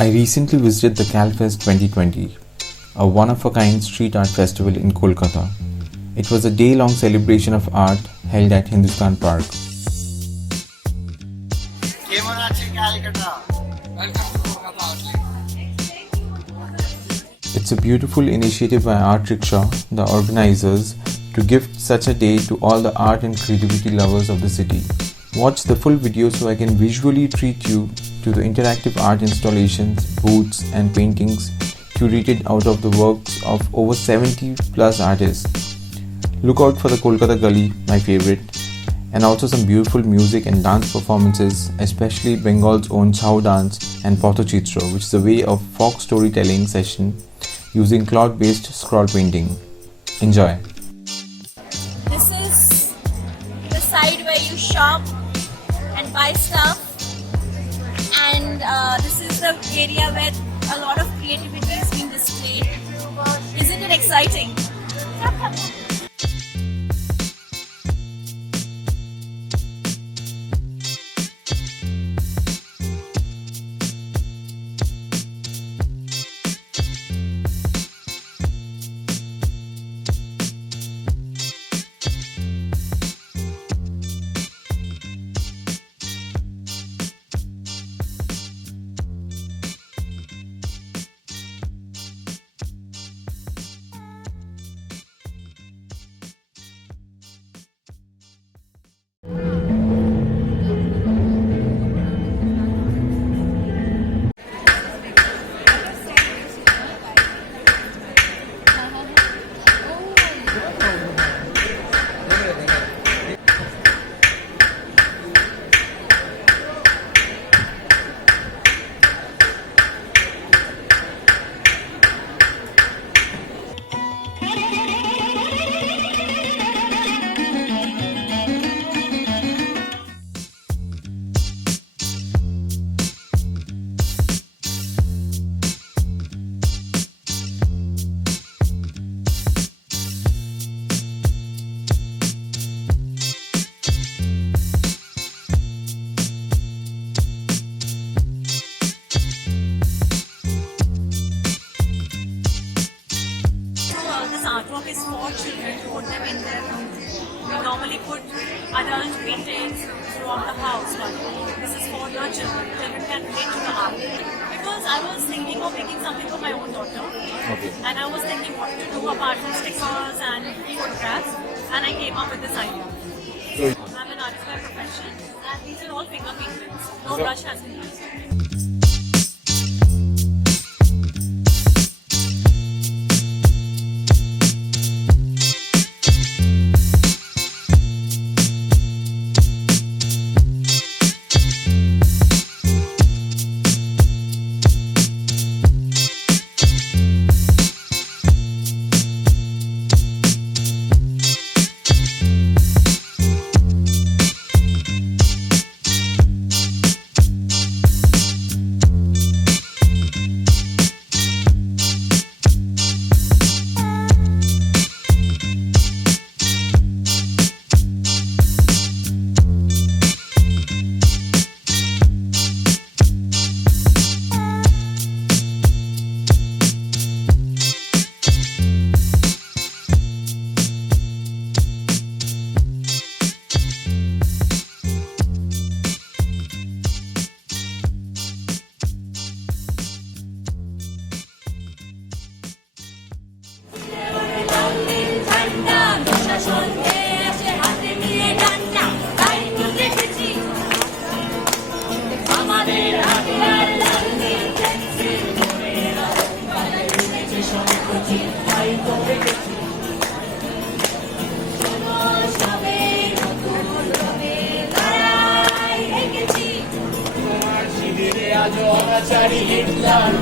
I recently visited the KalFest 2020, a one-of-a-kind street art festival in Kolkata. It was a day-long celebration of art held at Hindustan Park. It's a beautiful initiative by Art Rickshaw, the organizers, to gift such a day to all the art and creativity lovers of the city. Watch the full video so I can visually treat you to the interactive art installations, booths and paintings curated out of the works of over 70 plus artists. Look out for the Kolkata Gully, my favorite, and also some beautiful music and dance performances, especially Bengal's own Chhau dance and Patachitra, which is a way of folk storytelling session using cloth-based scroll painting. Enjoy! This is the side where you shop and buy stuff, and this is the area where a lot of creativity is being displayed. Isn't it exciting? Artwork is for children to put them in their room. We normally put adult paintings throughout the house, but this is for your children. Children can relate to the art. Because I was thinking of making something for my own daughter. Okay. And I was thinking what to do apart from stickers and photographs, and I came up with this idea. I'm an artist by profession, and these are all finger paintings. No brush has been used.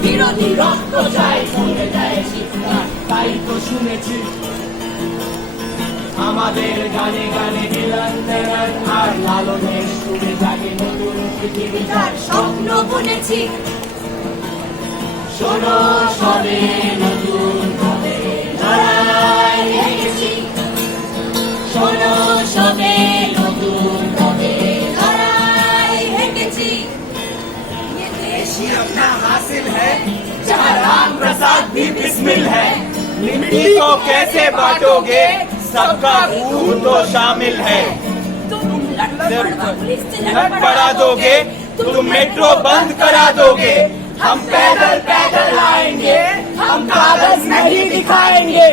বিরোধী রক্ত যায় চলে যায় চিৎকার তাই তো শুনেছি আমাদের গানে গানে দিলান দেন আর লালনের সুরে জাগে নতুন পৃথিবীটার স্বপ্ন বুনেছি শোনো সবে নতুন ভাবে লড়াই হেগেছি শোনো সবে নতুন ভাবে লড়াই হেগেছি ये देश ही अपना हासिल है रोटी को कैसे बांटोगे, सबका खून तो शामिल है। लट पड़ा दोगे, तुम मेट्रो बंद करा दोगे, हम पैदल पैदल आएंगे, हम कागज नहीं दिखाएंगे।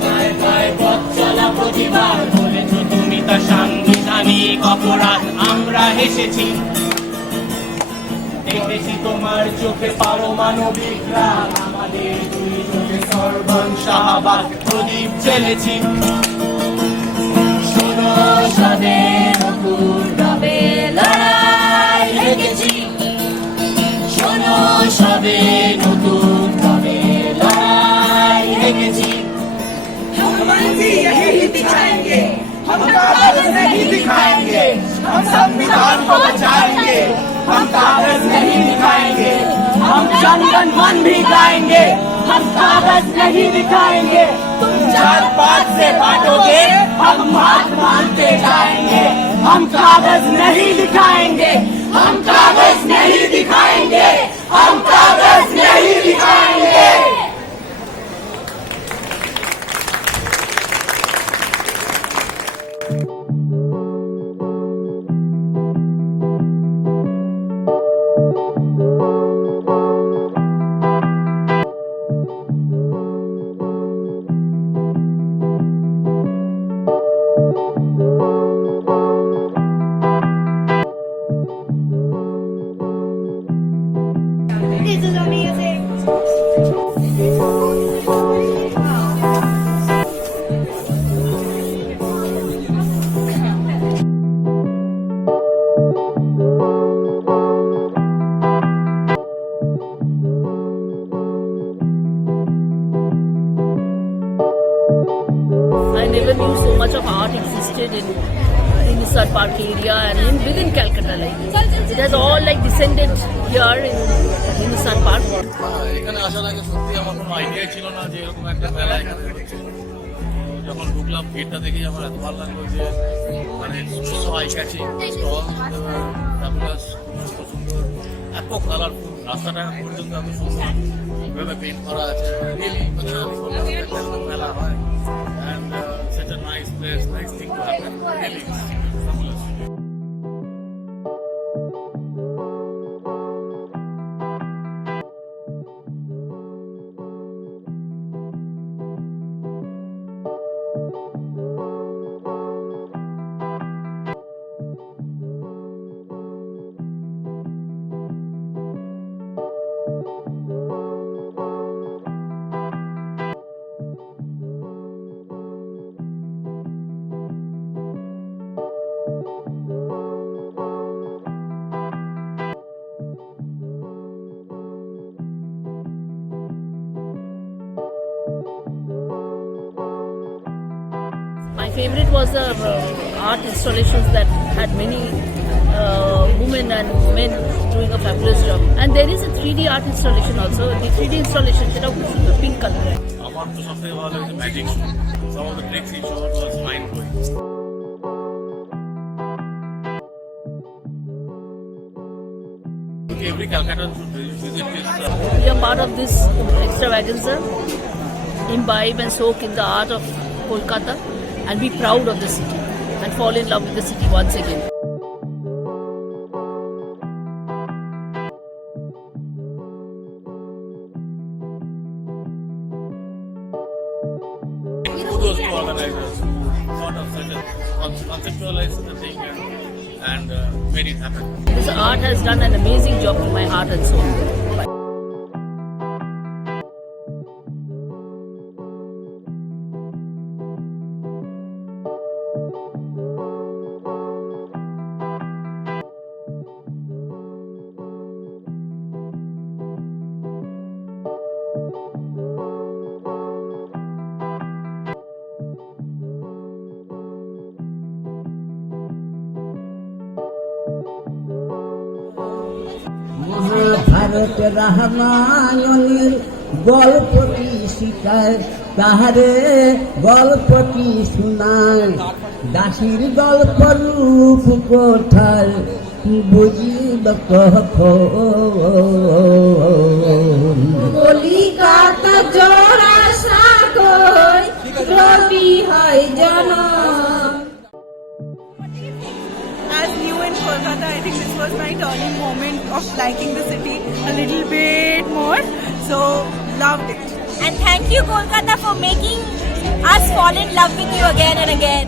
পায়ে পায়ে পথ চলা প্রতিবার বলেছ তুমি তা সাংবিধানিক অপরাধ, আমরা হেসেছি দেখেছি তোমার চোখে পারমাণবিক রাগ, আমাদের দুই চোখে সর্বং শাহবাগ প্রদীপ জ্বেলেছি। শোনো সবে নতুন ভাবে লড়াই লেগেছি, শোনো সবে নতুন ভাবে লড়াই লেগেছি। यही दिखाएंगे, हम कागज नहीं दिखाएंगे, हम संविधान को बचाएंगे, हम कागज नहीं दिखाएंगे, हम जन गण मन भी गाएंगे, हम कागज नहीं दिखाएंगे। तुम जात पात से बांटोगे, हम हाथ मानते जाएंगे, हम कागज नहीं दिखाएंगे, हम कागज नहीं दिखाएंगे, हम कागज नहीं दिखाएंगे। This is amazing. I never knew so much of art existed in Hindustan Park area and within Calcutta. It has all descended here in Hindustan Park. এখানে আসার আগে সত্যি আমার কোনো আইডিয়া ছিল না যে এরকম একটা মেলা এখানে হচ্ছে। যখন ঢুকলাম গেটটা দেখেই আমার এত ভালো লাগলো যে মানে so I catching stall fabulous, সুন্দর, এত কালারফুল, রাস্তাটা পর্যন্ত এত সুন্দর ভাবে পেইন্ট করা আছে। রিয়েলি মানে আমি বললাম একটা এরকম মেলা হয় and such a nice place, nice thing to happen. Really, it's fabulous. My favorite was the art installations that had many women and men doing a fabulous job. And there is a 3D art installation also. The 3D installation, সেটাও খুব সুন্দর, pink colour. আমার তো সবথেকে ভালো লাগে magic show. Some of the tricks he showed was mind blowing. Every Calcutta should visit this. We are part of this extravaganza, imbibe and soak in the art of Kolkata and be proud of the city and fall in love with the city once again. Kudos to organizers who thought of such a conceptualized the thing and made it happen. This art has done an amazing job to my heart and soul. Mahabharata রামায়ণের গল্প কি শিখায়, তাহারে গল্প কি শোনায়, দাসীর গল্প রূপ কোথায় বুঝিব কখন কলিকাতা জোড়া সাগর রবি হয় জনম। As new in Kolkata, I think this was my turning moment of liking the city a little bit more. So, loved it. And thank you, Kolkata, for making us fall in love with you again and again.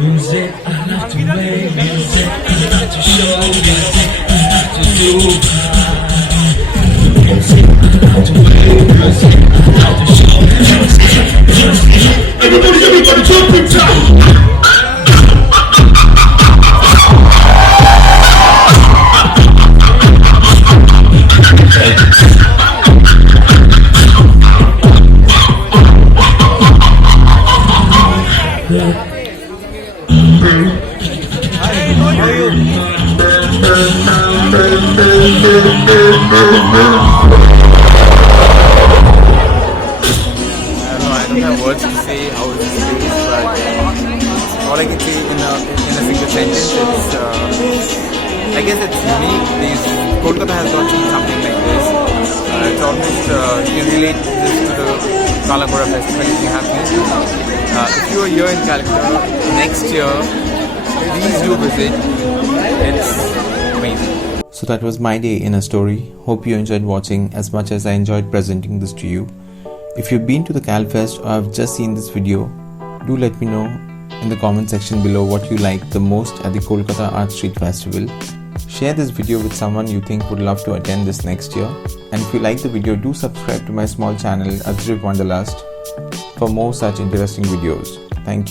Music, I like to make music, I like to show music, I like to do music, I like to make music, I like to show music. Everybody jump in time. I don't have words to say how this feels, but all I can say in a single sentence, I guess it's unique. Kolkata has not seen something like this. It's almost, you can relate this to the Kolkata Festival if you have been. If you are here in Calcutta next year, please do visit. It's amazing. So that was my day in a story. Hope you enjoyed watching as much as I enjoyed presenting this to you. If you've been to the KalFest or have just seen this video, do let me know in the comment section below what you liked the most at the Kolkata Arts Street Festival. Share this video with someone you think would love to attend this next year. And if you like the video, do subscribe to my small channel Wonderland for more such interesting videos. Thank you.